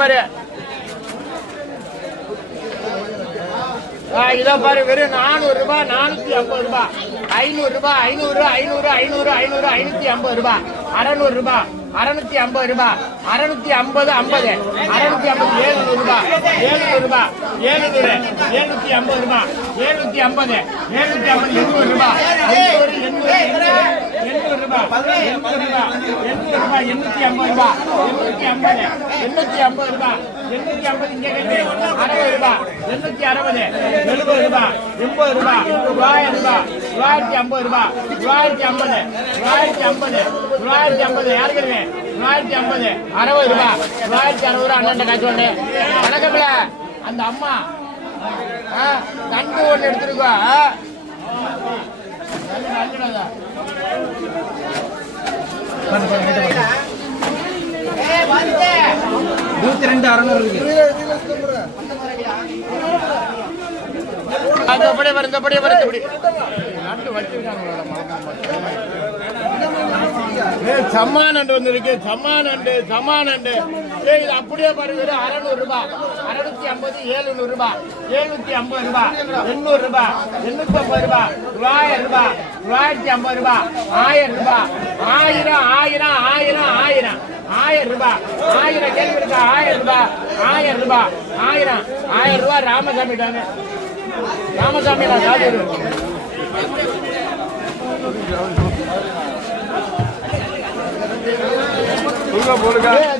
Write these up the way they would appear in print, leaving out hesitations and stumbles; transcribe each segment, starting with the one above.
பாரு இதோ பாரு வெறும் 400 ரூபாய் 450 ரூபாய் 500 ரூபாய் 500 500 500 500 550 ரூபாய் 600 ரூபாய் 650 ரூபாய் 650 50 650 700 ரூபாய் 700 ரூபாய் 700 750 ரூபாய் 750 750 800 ரூபாய் 800 ரூபாய் 800 ரூபாய் 850 ரூபாய் 850 ரூபாய் 850 இங்கே கட்டு 60 ரூபாய் 860 70 ரூபாய் 80 ரூபாய் 1000 ரூபாய் 950 ரூபாய் 950 950 950 யாருக்கு 950 60 ரூபாய் 960 அண்ணன் காய்ச்சி ஒண்ணு வணக்கம்ல அந்த அம்மா கண்டு ஒண்ணு எடுத்துருக்கா 102 600 இருக்கு அப்படியே வருது அப்படியே வருது அப்படி நாட்டு வச்சிருக்காங்களோட சம்மா நண்டு வந்திருக்கு சம்மா நண்டு இது அப்படியே பாருங்க 600 ரூபாய் 650 700 ரூபாய் 750 ரூபாய் 800 ரூபாய் 850 ரூபாய் 900 ரூபாய் 950 ரூபாய் 1000 ரூபாய் 1000 1000 1000 1000 ரூபாய் 1000 கேள்வி இருக்கா 1000 ரூபாய் 1000 ரூபாய் 1000 ரூபாய் ராமசாமி தானே ராமசாமி நான் சாதிரு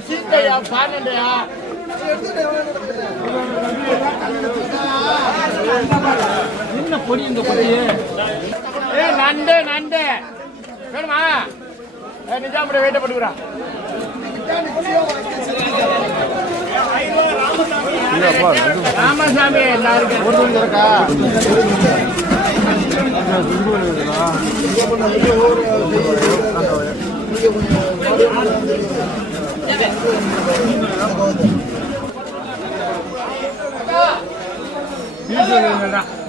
சீத்தையா 12யா என்ன பொடி இந்த பொடி நண்டு வேணுமா நிஜாமுடைய வெயிட்ட போட்டுக்கிறான் ராமசாமி எல்லாருக்கும் இருக்கா பீஸ்